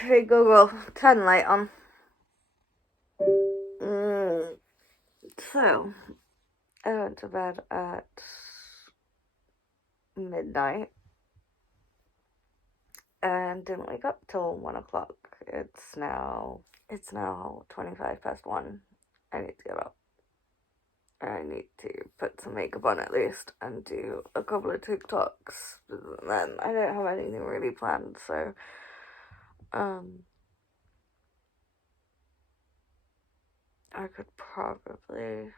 Hey Google, turn light on. So, I went to bed at midnight and didn't wake up till 1 o'clock. It's now 25 past 1. I need to get up. I need to put some makeup on at least and do a couple of TikToks. And then I don't have anything really planned, so I could probably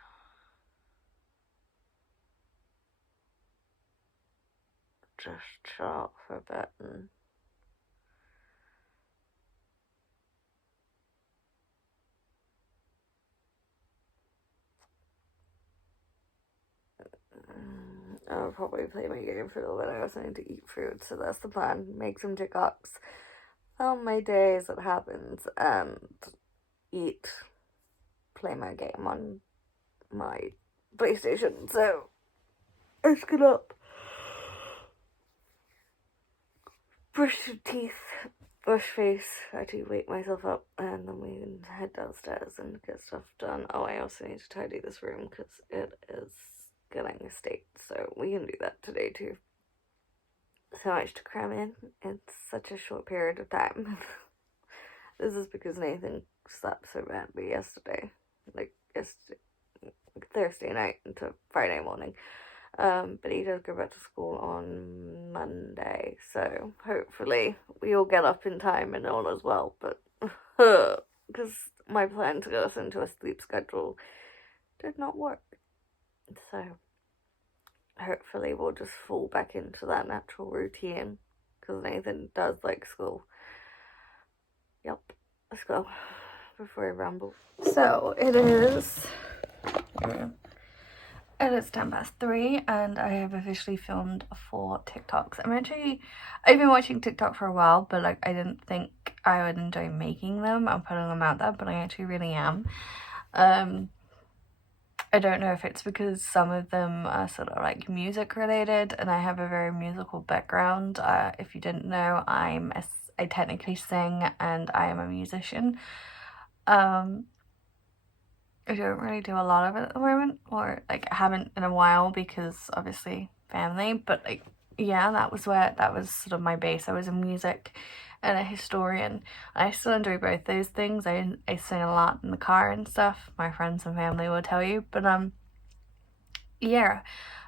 just chill out for a bit and I'll probably play my game for a little bit. I also need to eat food, so that's the plan. Make some TikToks on my day as it happens, and eat, play my game on my PlayStation. So, let's get up, brush your teeth, wash face. I do wake myself up, and then we can head downstairs and get stuff done. Oh, I also need to tidy this room because it is getting a state, so we can do that today too. So much to cram in such a short period of time. This is because Nathan slept so badly yesterday, Thursday night into Friday morning. But he does go back to school on Monday, so hopefully we all get up in time and all as well. But because my plan to get us into a sleep schedule did not work, so hopefully we'll just fall back into that natural routine, because Nathan does like school. Yep, let's go before I ramble. So it is 10 past 3 and I have officially filmed 4 TikToks. I've been watching TikTok for a while, but like I didn't think I would enjoy making them and putting them out there, but I actually really am. I don't know if it's because some of them are sort of like music related, and I have a very musical background. If you didn't know, I technically sing and I am a musician. I don't really do a lot of it at the moment, or like I haven't in a while because obviously family, but like yeah, that was sort of my base. I was a music and a historian. I still enjoy both those things. I sing a lot in the car and stuff. My friends and family will tell you, but yeah.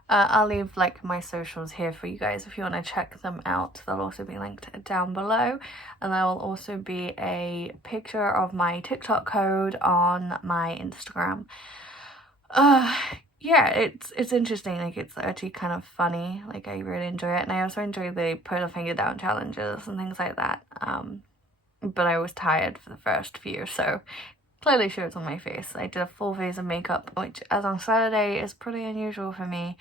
I'll leave like my socials here for you guys if you want to check them out. They'll also be linked down below, and there will also be a picture of my TikTok code on my Instagram. Yeah, it's interesting. Like it's actually kind of funny. Like I really enjoy it, and I also enjoy the put a finger down challenges and things like that. But I was tired for the first few, so clearly shows on my face. I did a full face of makeup, which as on Saturday is pretty unusual for me.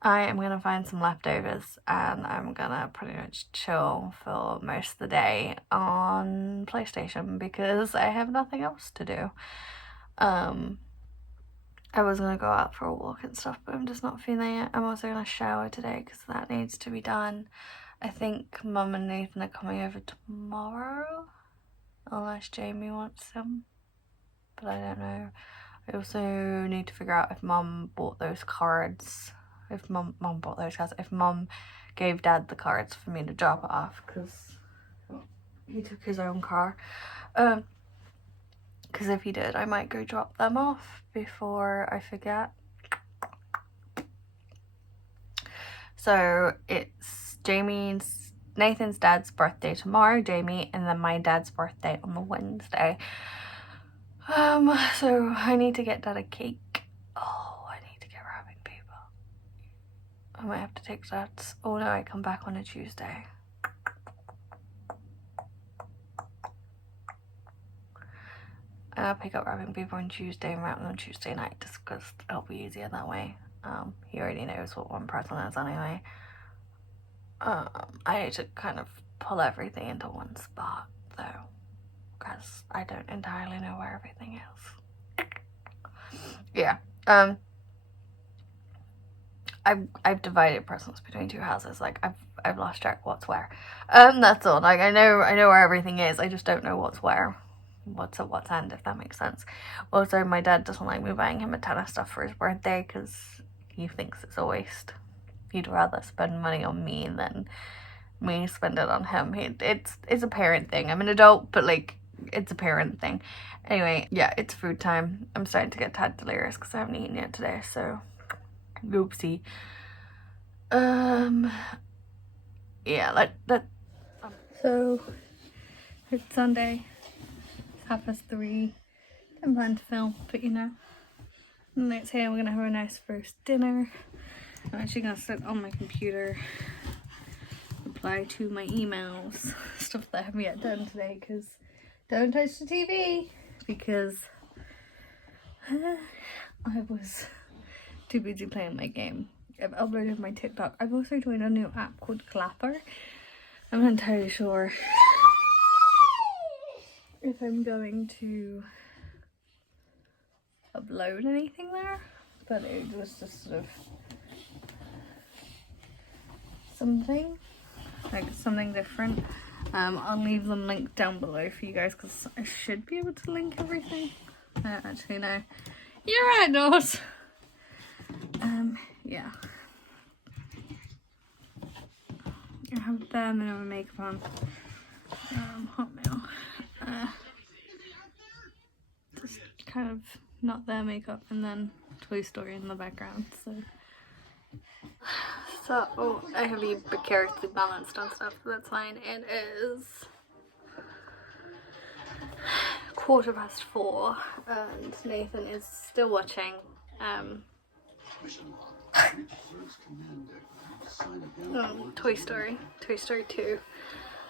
I am going to find some leftovers and I'm going to pretty much chill for most of the day on PlayStation because I have nothing else to do. I was going to go out for a walk and stuff, but I'm just not feeling it. I'm also going to shower today because that needs to be done. I think Mum and Nathan are coming over tomorrow, unless Jamie wants them, but I don't know. I also need to figure out if Mum bought those cards. If Mum bought those cards. If Mum gave Dad the cards for me to drop off, because he took his own car. Because if he did, I might go drop them off before I forget. So it's Nathan's dad's birthday tomorrow, Jamie, and then my dad's birthday on the Wednesday. So I need to get Dad a cake. Oh, I need to get wrapping paper. I might have to take that. Oh no, I come back on a Tuesday. I'll pick up wrapping paper on Tuesday and wrap them on Tuesday night just because it'll be easier that way. He already knows what one present is anyway. I need to kind of pull everything into one spot though, because I don't entirely know where everything is. Yeah. I've divided presents between two houses. Like I've lost track what's where. That's all. Like I know where everything is. I just don't know what's where, what's at what's end, if that makes sense. Also, my dad doesn't like me buying him a ton of stuff for his birthday because he thinks it's a waste. He'd rather spend money on me than me spend it on him. It's a parent thing. I'm an adult, but like it's a parent thing. Anyway, yeah, it's food time. I'm starting to get tad delirious because I haven't eaten yet today, so oopsie. Yeah, like that. So it's Sunday. It's 3:30. Didn't plan to film, but you know. And it's here. We're gonna have a nice first dinner. I'm actually gonna sit on my computer, reply to my emails, stuff that I haven't yet done today. Because don't touch the TV, because I was too busy playing my game. I've uploaded my TikTok. I've also joined a new app called Clapper. I'm not entirely sure if I'm going to upload anything there, but it was just sort of something different. I'll leave them linked down below for you guys because I should be able to link everything. Actually no, you're right, Nose. Yeah. I have bare minimum makeup on. Hotmail. Just kind of not their makeup, and then Toy Story in the background. So oh, I have you precariously balanced on stuff, so that's fine. It is 4:15, and Nathan is still watching. Toy Story 2.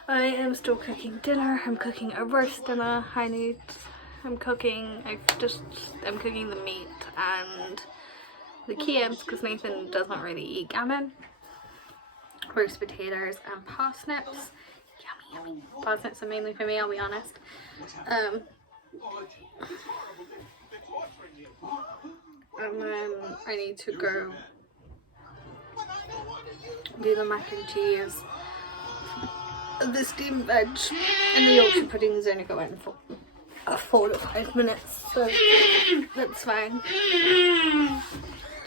I am still cooking dinner. I'm cooking a roast dinner. I'm cooking the meat and the kiams because Nathan doesn't really eat gammon. Roast potatoes and parsnips. Yummy, yummy. Parsnips are mainly for me, I'll be honest. And then I need to go do the mac and cheese, the steamed veg, and the Yorkshire pudding is only going for 4 to 5 minutes, so that's fine.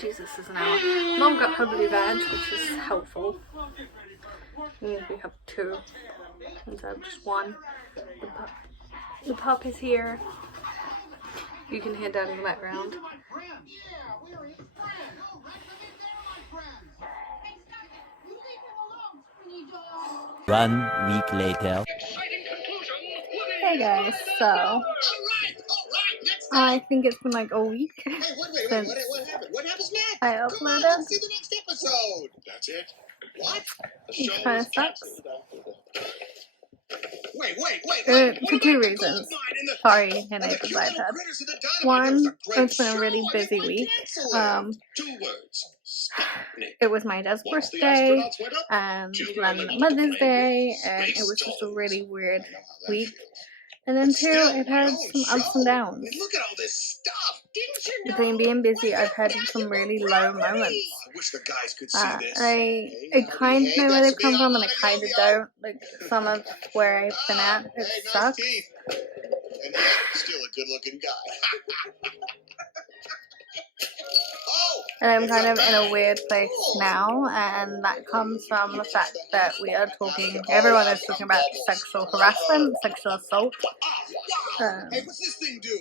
Jesus, is an hour. Mom got her blue veg, which is helpful. Means we have 2 instead of just 1. The pup is here. You can hear Dad in the background. 1 week later. Hey guys, so I think it's been like a week since I uploaded. It kind of sucks. For 2 reasons. Sorry, and Nathan's iPad. One, it's been a really busy week. It was my dad's birthday, and then Mother's Day, and it was just a really weird week. And then 2, I've had some ups and downs. Between being busy, I've had some really low moments. I kind of know where they've come from, and I kind of don't. Like, some of where I've been at, it sucks. And yet, still a good-looking guy. And I'm kind of in a weird place now, and that comes from the fact that everyone is talking about sexual harassment, sexual assault. Hey, what's this thing do?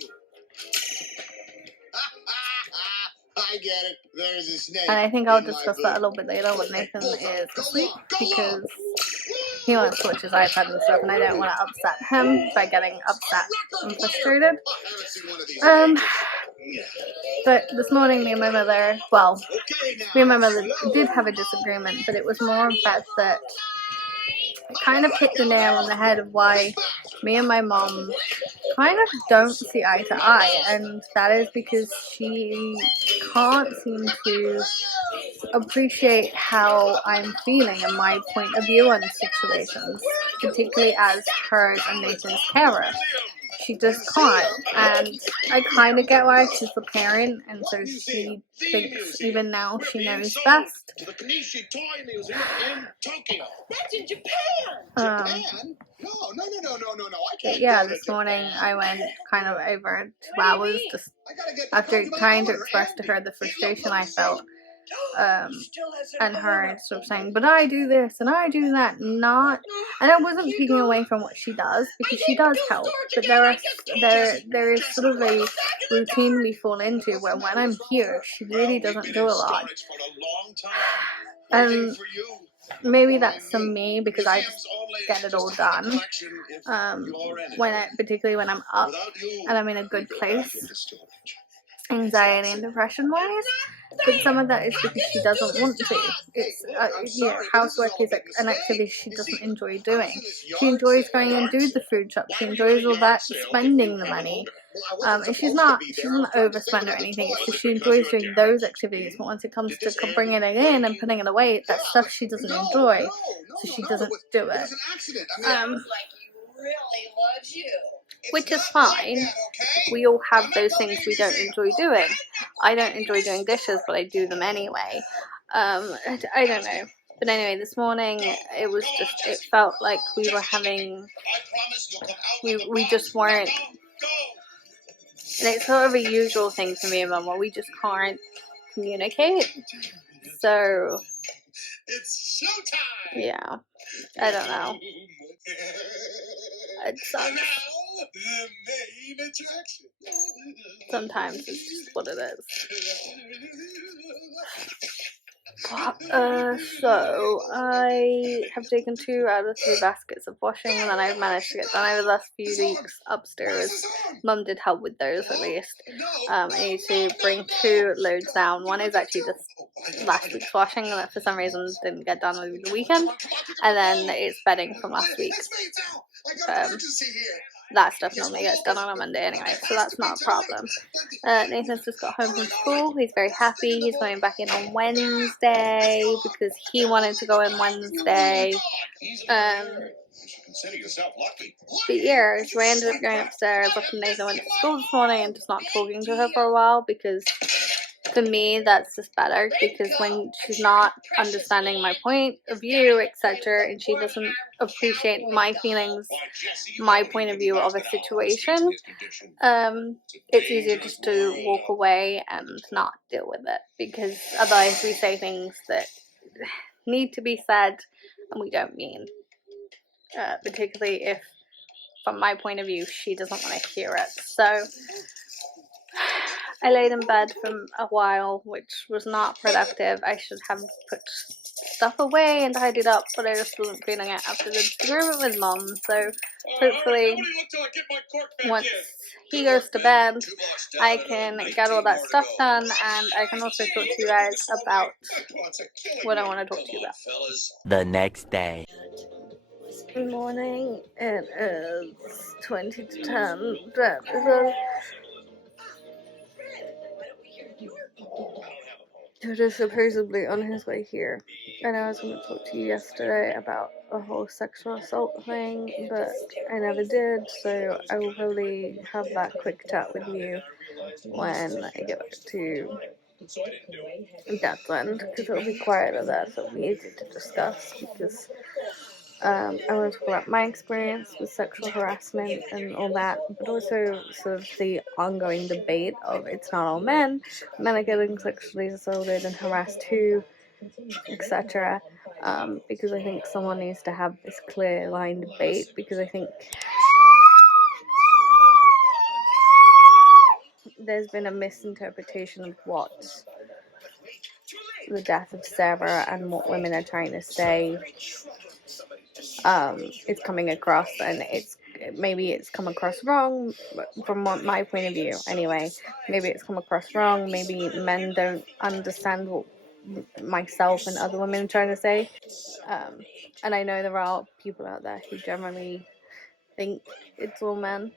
I get it. There's a snake. And I think I'll discuss that a little bit later when Nathan is asleep, because he wants to watch his iPad and stuff, and I don't want to upset him by getting upset and frustrated. But this morning, me and my mother did have a disagreement, but it was more the fact that it kind of hit the nail on the head of why me and my mom kind of don't see eye to eye, and that is because she can't seem to appreciate how I'm feeling and my point of view on situations, particularly as hers and Nathan's carer. she just can't. And I kind of get why. She's the parent, and so she thinks even now she knows best. The Kanishi Toy Museum in Tokyo. That's in Japan. Japan? No. I can't. Yeah, this morning I went kind of over 2 hours just after trying to express to her the frustration I felt. And her sort of saying, but I do this and I do that, not, and I wasn't taking away from what she does, because she does help, but there is sort of a routine we fall into where when I'm here, she really doesn't do a lot. And maybe that's some me, because I just get it all done. Particularly when I'm up and I'm in a good place, anxiety and depression wise, but some of that is because she doesn't want to. It's housework is an activity she doesn't enjoy doing. She enjoys going and do the food shop. She enjoys all that, spending the money. And she's not overspend or anything. It's just she enjoys doing those activities. But once it comes to bringing it in and putting it away, that's stuff she doesn't enjoy, so she doesn't do it. Which is fine. We all have those things we don't enjoy doing. I don't enjoy doing dishes, but I do them anyway. I don't know. But anyway, this morning it felt like we were having, we just weren't, and it's sort of a usual thing for me and Mum, where we just can't communicate. So, it's showtime! Yeah, I don't know. It sucks. The main attraction. Sometimes it's just what it is. So I have taken 2 out of 3 baskets of washing, and then I've managed to get done over the last few weeks upstairs. Mum did help with those at least. I need to bring 2 loads down. One is actually just last week's washing that for some reason didn't get done over the weekend, and then it's bedding from last week. That stuff normally gets done on a Monday anyway, so that's not a problem. Nathan's just got home from school. He's very happy. He's going back in on Wednesday because he wanted to go in Wednesday. But yeah, so I ended up going upstairs after Nathan went to school this morning and just not talking to her for a while, because for me that's just better, because when she's not understanding my point of view, etc., and she doesn't appreciate my feelings, my point of view of a situation, it's easier just to walk away and not deal with it, because otherwise we say things that need to be said and we don't mean, particularly if from my point of view she doesn't want to hear it. So I laid in bed for a while, which was not productive. I should have put stuff away and tidied up, but I just wasn't feeling it after the disagreement with Mum. So hopefully once he goes to bed, I can get all that stuff done, and I can also talk to you guys about what I want to talk to you about. The next day. Good morning. It is 20 to 10. Dude is supposedly on his way here. I know I was going to talk to you yesterday about a whole sexual assault thing, but I never did, so I will probably have that quick chat with you when I get back to Dad's End, because it'll be quieter there, so it'll be easy to discuss, because I want to talk about my experience with sexual harassment and all that, but also sort of the ongoing debate of it's not all men. Men are getting sexually assaulted and harassed too, etc. Because I think someone needs to have this clear line debate, because I think there's been a misinterpretation of what the death of Sarah and what women are trying to say is coming across, and maybe it's come across wrong from my point of view anyway. Maybe it's come across wrong, maybe men don't understand what myself and other women are trying to say, and I know there are people out there who generally think it's all men,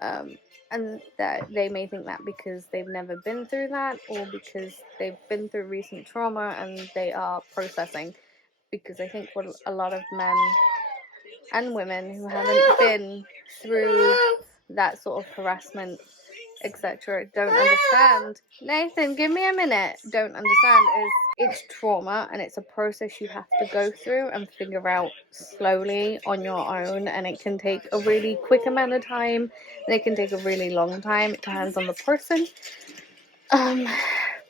and that they may think that because they've never been through that, or because they've been through recent trauma and they are processing, because I think what a lot of men and women who haven't been through that sort of harassment, etc., don't understand. Nathan, give me a minute. Don't understand is it's trauma, and it's a process you have to go through and figure out slowly on your own, and it can take a really quick amount of time and it can take a really long time. It depends on the person.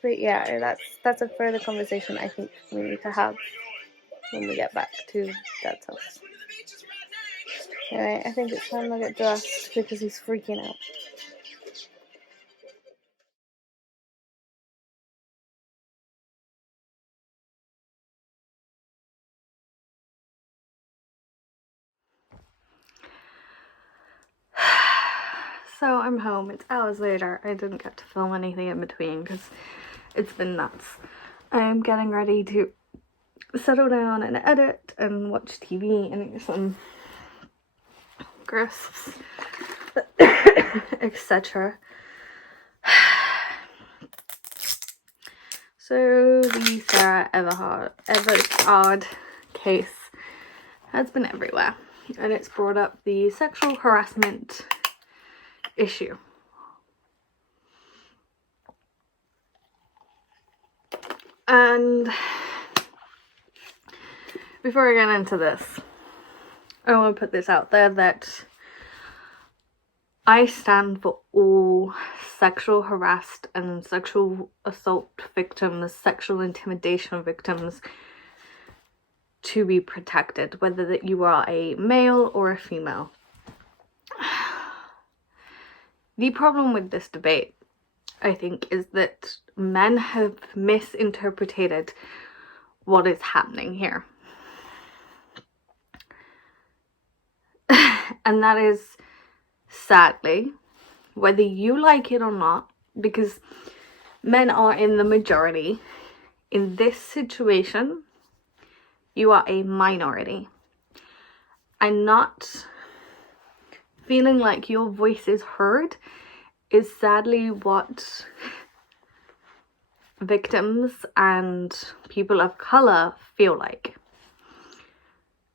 But yeah, that's a further conversation I think we need to have when we get back to Dad's house. Anyway, I think it's time I get dressed because he's freaking out. So I'm home. It's hours later. I didn't get to film anything in between because it's been nuts. I'm getting ready to settle down and edit and watch TV and eat some crisps, etc. So the Sarah Everard case has been everywhere, and it's brought up the sexual harassment issue. And before I get into this, I want to put this out there that I stand for all sexual harassed and sexual assault victims, sexual intimidation victims to be protected, whether that you are a male or a female. The problem with this debate, I think, is that men have misinterpreted what is happening here. And that is, sadly, whether you like it or not, because men are in the majority, in this situation, you are a minority. And not feeling like your voice is heard is sadly what victims and people of color feel like.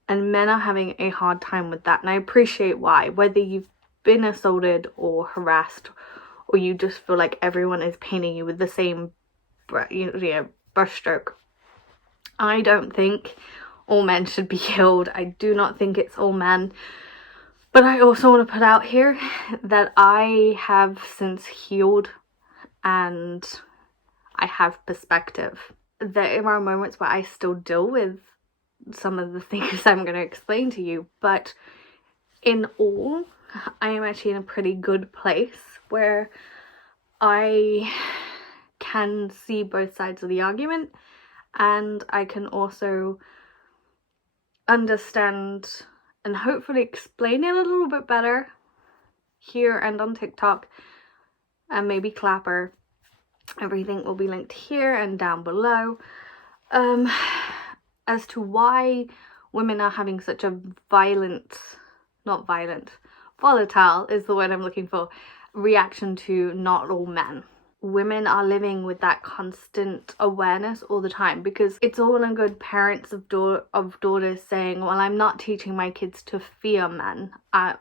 And men are having a hard time with that, and I appreciate why. Whether you've been assaulted or harassed, or you just feel like everyone is painting you with the same brushstroke. I don't think all men should be killed. I do not think it's all men. But I also want to put out here that I have since healed and I have perspective. There are moments where I still deal with some of the things I'm going to explain to you, but in all, I am actually in a pretty good place where I can see both sides of the argument, and I can also understand and hopefully explain it a little bit better here and on TikTok, and maybe Clapper. Everything will be linked here and down below, as to why women are having such a volatile is the word I'm looking for, reaction to not all men. Women are living with that constant awareness all the time, because it's all in good parents of daughters saying, well, I'm not teaching my kids to fear men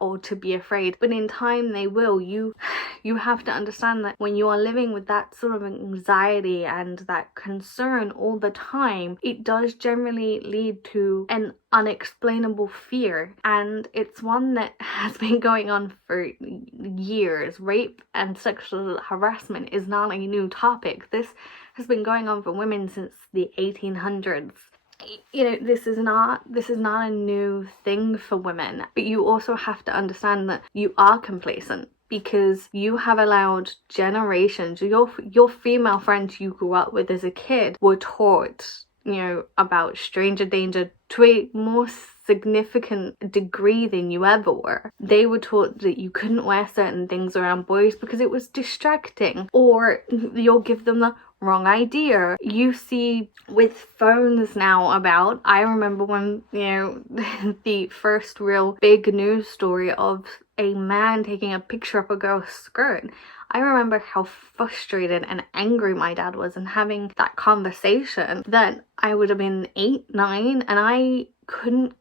or to be afraid, but in time they will. You have to understand that when you are living with that sort of anxiety and that concern all the time, it does generally lead to an unexplainable fear, and it's one that has been going on for years. Rape and sexual harassment is not a new topic. This has been going on for women since the 1800s. You know, this is not a new thing for women, but you also have to understand that you are complacent, because you have allowed generations, your female friends you grew up with as a kid were taught, you know, about stranger danger to a more significant degree than you ever were. They were taught that you couldn't wear certain things around boys because it was distracting, or you'll give them the wrong idea. You see with phones now about, I remember when, you know, the first real big news story of a man taking a picture of a girl's skirt. I remember how frustrated and angry my dad was, and having that conversation that I would have been 8, 9, and I couldn't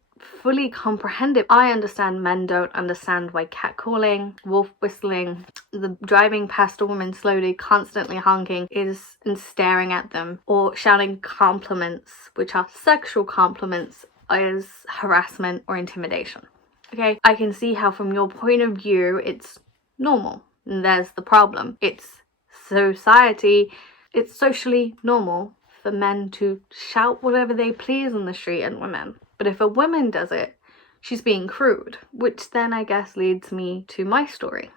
fully comprehend it. I understand men don't understand why catcalling, wolf whistling, the driving past a woman slowly, constantly honking is and staring at them, or shouting compliments, which are sexual compliments, is harassment or intimidation. Okay, I can see how from your point of view it's normal, and there's the problem. It's socially normal for men to shout whatever they please on the street at women. But if a woman does it, she's being crude, which then I guess leads me to my story,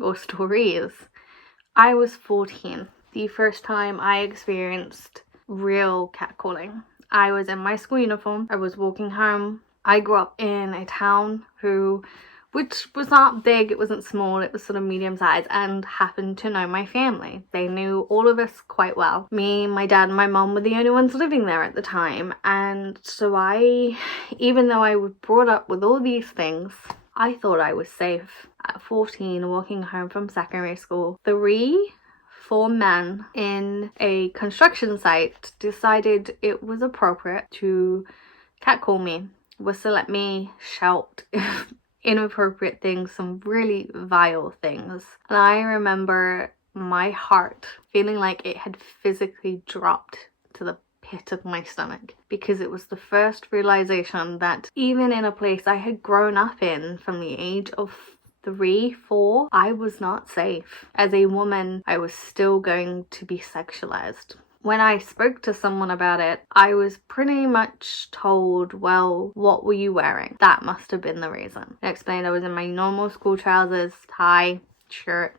or stories. I was 14, the first time I experienced real catcalling. I was in my school uniform, I was walking home. I grew up in a town which was not big, it wasn't small, it was sort of medium sized, and happened to know my family. They knew all of us quite well. Me, my dad and my mom were the only ones living there at the time, and so even though I was brought up with all these things, I thought I was safe. At 14, walking home from secondary school, 4 men in a construction site decided it was appropriate to catcall me, whistle at me, shout inappropriate things, some really vile things. And I remember my heart feeling like it had physically dropped to the pit of my stomach, because it was the first realization that even in a place I had grown up in from the age of 3, 4, I was not safe. As a woman, I was still going to be sexualized. When I spoke to someone about it, I was pretty much told, well, what were you wearing? That must have been the reason. I explained I was in my normal school trousers, tie, shirt,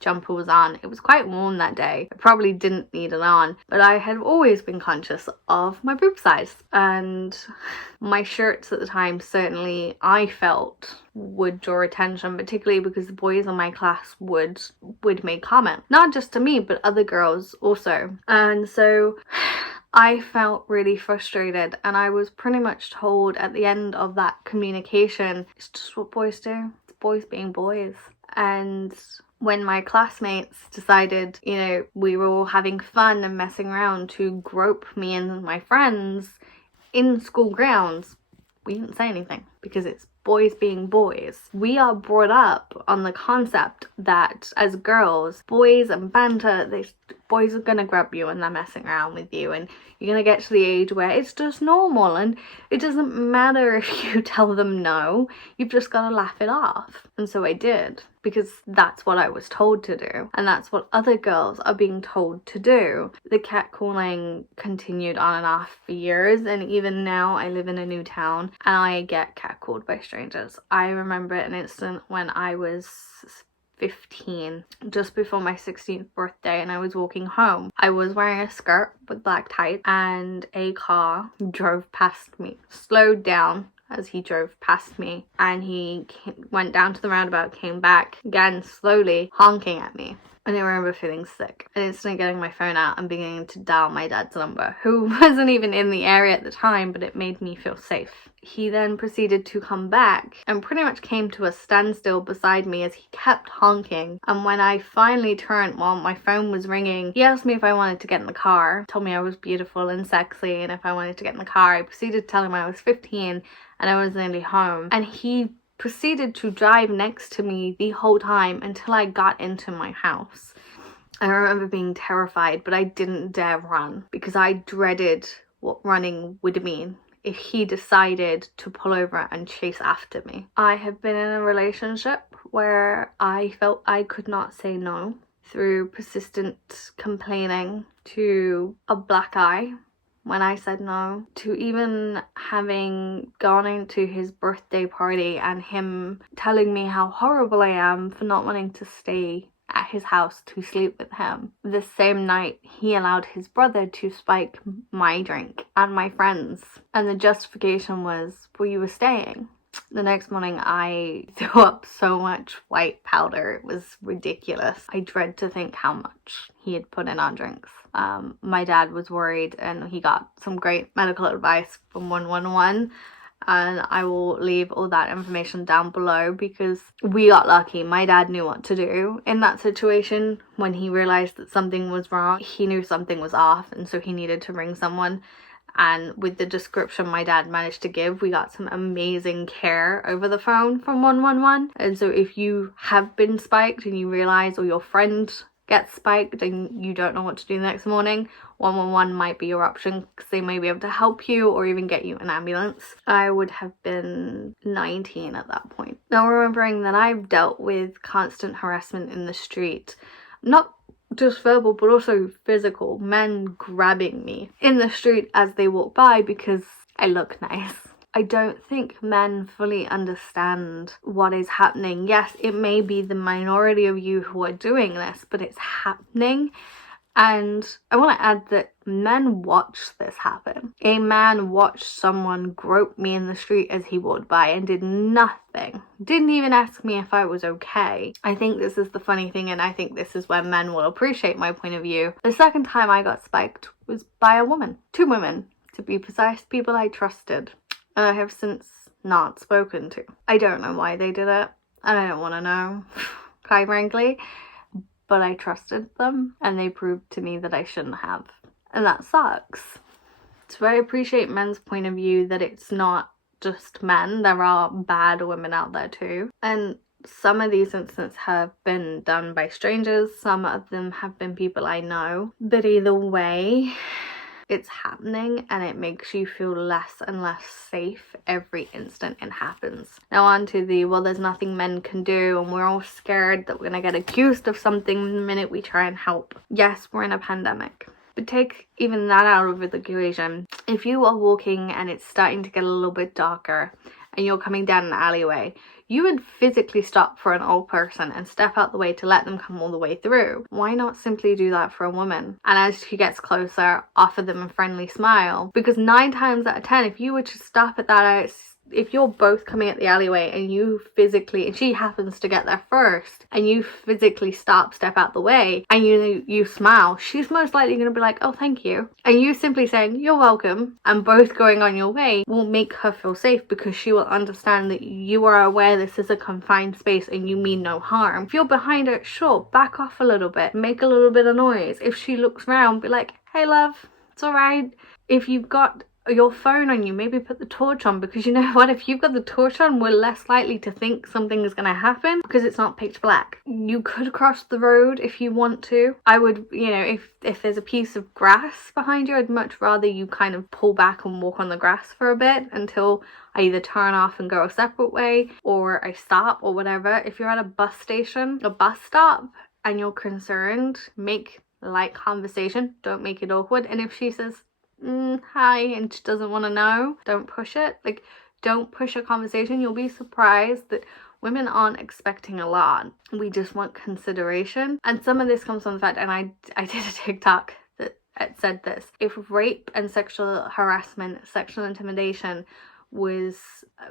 jumper was on. It was quite warm that day. I probably didn't need it on, but I had always been conscious of my boob size, and my shirts at the time certainly I felt would draw attention, particularly because the boys in my class would make comment, not just to me but other girls also. And so I felt really frustrated, and I was pretty much told at the end of that communication, it's just what boys do, it's boys being boys. And when my classmates decided, we were all having fun and messing around to grope me and my friends in school grounds, we didn't say anything, because it's boys being boys. We are brought up on the concept that as girls, boys and banter, boys are gonna grab you and they're messing around with you, and you're gonna get to the age where it's just normal, and it doesn't matter if you tell them no, you've just gotta laugh it off. And so I did, because that's what I was told to do, and that's what other girls are being told to do. The catcalling continued on and off for years, and even now I live in a new town and I get catcalled by strangers. I remember an incident when I was 15, just before my 16th birthday, and I was walking home. I was wearing a skirt with black tights, and a car drove past me, slowed down as he drove past me, and he went down to the roundabout, came back again slowly, honking at me. And I remember feeling sick and instantly getting my phone out and beginning to dial my dad's number, who wasn't even in the area at the time, but it made me feel safe. He then proceeded to come back and pretty much came to a standstill beside me as he kept honking. And when I finally turned while my phone was ringing, he asked me if I wanted to get in the car, told me I was beautiful and sexy, and if I wanted to get in the car. I proceeded to tell him I was 15 and I was nearly home, and he proceeded to drive next to me the whole time until I got into my house. I remember being terrified, but I didn't dare run because I dreaded what running would mean if he decided to pull over and chase after me. I have been in a relationship where I felt I could not say no, through persistent complaining to a black eye when I said no, to even having gone into his birthday party and him telling me how horrible I am for not wanting to stay at his house to sleep with him. The same night, he allowed his brother to spike my drink and my friends, and the justification was, well, you were staying. The next morning, I threw up so much white powder, it was ridiculous. I dread to think how much he had put in our drinks. My dad was worried, and he got some great medical advice from 111, and I will leave all that information down below because we got lucky. My dad knew what to do in that situation. When he realized that something was wrong, he knew something was off, and so he needed to ring someone. And with the description my dad managed to give, we got some amazing care over the phone from 111. And so if you have been spiked and you realise, or your friend gets spiked and you don't know what to do the next morning, 111 might be your option, because they may be able to help you or even get you an ambulance. I would have been 19 at that point. Now, remembering that I've dealt with constant harassment in the street, not just verbal but also physical, men grabbing me in the street as they walk by because I look nice. I don't think men fully understand what is happening. Yes, it may be the minority of you who are doing this, but it's happening. And I want to add that men watch this happen. A man watched someone grope me in the street as he walked by and did nothing. Didn't even ask me if I was okay. I think this is the funny thing, and I think this is where men will appreciate my point of view. The second time I got spiked was by a woman. 2 women, to be precise, people I trusted. And I have since not spoken to. I don't know why they did it, and I don't want to know, quite frankly. But I trusted them, and they proved to me that I shouldn't have. And that sucks. So I appreciate men's point of view that it's not just men. There are bad women out there too. And some of these incidents have been done by strangers. Some of them have been people I know. But either way, it's happening, and it makes you feel less and less safe every instant it happens. Now on to the, well, there's nothing men can do, and we're all scared that we're gonna get accused of something the minute we try and help. Yes, we're in a pandemic, but take even that out of the equation. If you are walking and it's starting to get a little bit darker and you're coming down an alleyway, you would physically stop for an old person and step out the way to let them come all the way through. Why not simply do that for a woman? And as she gets closer, offer them a friendly smile. Because 9 times out of 10, if you were to stop at that, if you're both coming at the alleyway and you physically, and she happens to get there first, and you physically step out the way, and you smile, she's most likely going to be like, oh, thank you. And you simply saying, you're welcome, and both going on your way will make her feel safe, because she will understand that you are aware this is a confined space and you mean no harm. If you're behind her, sure, back off a little bit, make a little bit of noise. If she looks around, be like, hey love, it's alright. If you've got your phone on you, maybe put the torch on, because you know what, if you've got the torch on, we're less likely to think something is going to happen because it's not pitch black. You could cross the road if you want to. I would, you know, if there's a piece of grass behind you, I'd much rather you kind of pull back and walk on the grass for a bit until I either turn off and go a separate way, or I stop, or whatever. If you're at a bus station, a bus stop, and you're concerned, make light conversation, don't make it awkward. And if she says hi and she doesn't want to know, don't push it. Like, don't push a conversation. You'll be surprised that women aren't expecting a lot. We just want consideration. And some of this comes from the fact, and I did a TikTok that said this: if rape and sexual harassment, sexual intimidation was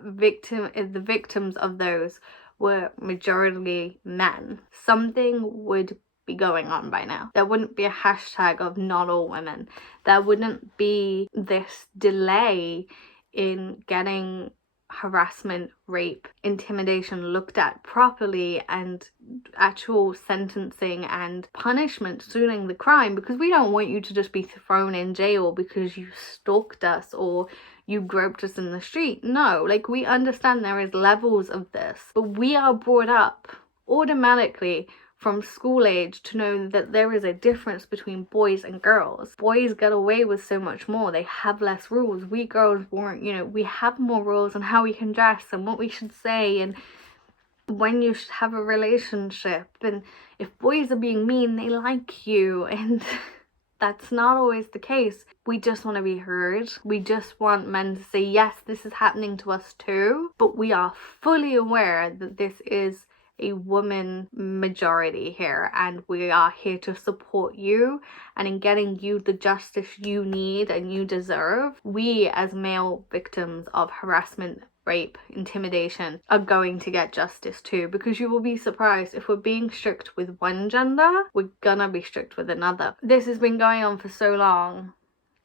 the victims of those were majority men, something would be going on by now. There wouldn't be a hashtag of not all women. There wouldn't be this delay in getting harassment, rape, intimidation looked at properly, and actual sentencing and punishment suiting the crime, because we don't want you to just be thrown in jail because you stalked us or you groped us in the street. No, like, we understand there is levels of this, but we are brought up automatically from school age to know that there is a difference between boys and girls. Boys get away with so much more. They have less rules. We girls weren't, you know, we have more rules on how we can dress and what we should say and when you should have a relationship. And if boys are being mean, they like you, and that's not always the case. We just want to be heard. We just want men to say, yes, this is happening to us too, but we are fully aware that this is a woman majority here, and we are here to support you and in getting you the justice you need and you deserve. We as male victims of harassment, rape, intimidation are going to get justice too, because you will be surprised, if we're being strict with one gender, we're gonna be strict with another. This has been going on for so long,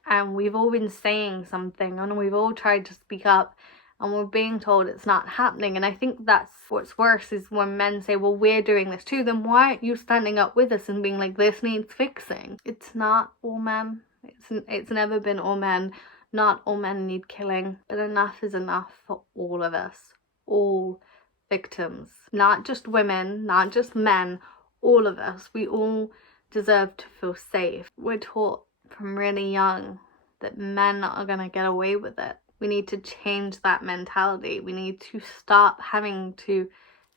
and we've all been saying something, and we've all tried to speak up, and we're being told it's not happening. And I think that's what's worse, is when men say, well, we're doing this too, then why aren't you standing up with us and being like, this needs fixing? It's not all men. It's never been all men, Not all men need killing, but enough is enough for all of us. All victims. Not just women, not just men, all of us. We all deserve to feel safe. We're taught from really young that men are gonna get away with it. We need to change that mentality. We need to start having to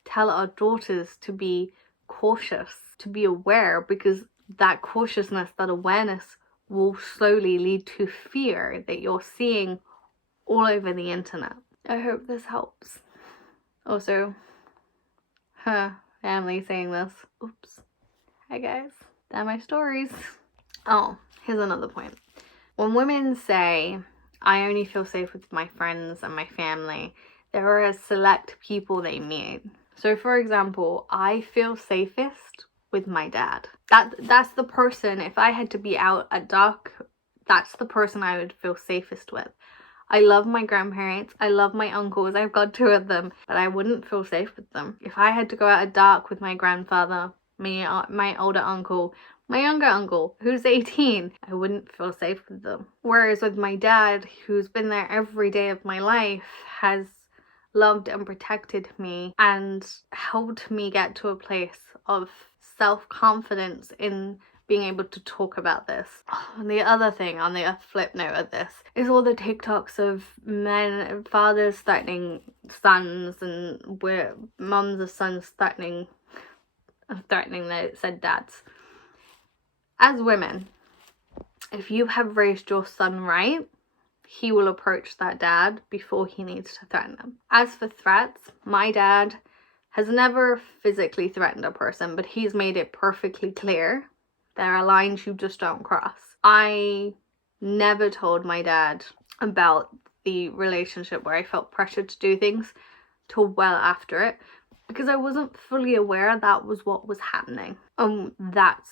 tell our daughters to be cautious, to be aware, because that cautiousness, that awareness will slowly lead to fear that you're seeing all over the internet. I hope this helps. Also, her family saying this. Oops. Hi guys. They're my stories. Oh, here's another point. When women say, I only feel safe with my friends and my family, there are a select people they meet. So for example, I feel safest with my dad. That's the person, if I had to be out at dark, that's the person I would feel safest with. I love my grandparents, I love my uncles, I've got 2 of them, but I wouldn't feel safe with them. If I had to go out at dark with my grandfather, my older uncle, my younger uncle, who's 18, I wouldn't feel safe with them. Whereas with my dad, who's been there every day of my life, has loved and protected me and helped me get to a place of self-confidence in being able to talk about this. And the other thing, on the flip note of this, is all the TikToks of men, fathers threatening sons, and where mums of sons threatening their said dads. As women, if you have raised your son right, he will approach that dad before he needs to threaten them. As for threats, my dad has never physically threatened a person, but he's made it perfectly clear there are lines you just don't cross. I never told my dad about the relationship where I felt pressured to do things till well after it, because I wasn't fully aware that was what was happening. That's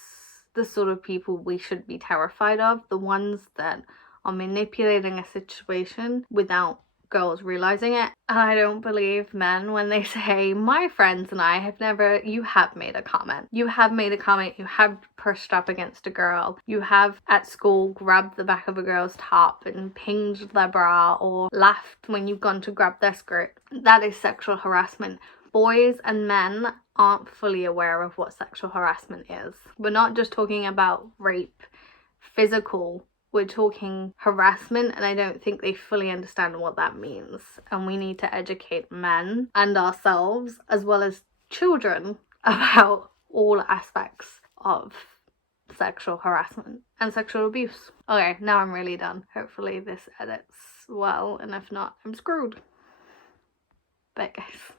the sort of people we should be terrified of, the ones that are manipulating a situation without girls realizing it. And I don't believe men when they say, my friends and I have never. You have made a comment. You have pushed up against a girl. You have at school grabbed the back of a girl's top and pinged their bra, or laughed when you've gone to grab their skirt. That is sexual harassment. Boys and men aren't fully aware of what sexual harassment is. We're not just talking about rape, physical. We're talking harassment, and I don't think they fully understand what that means. And we need to educate men and ourselves, as well as children, about all aspects of sexual harassment and sexual abuse. Okay, now I'm really done. Hopefully this edits well, and if not, I'm screwed. Bye guys.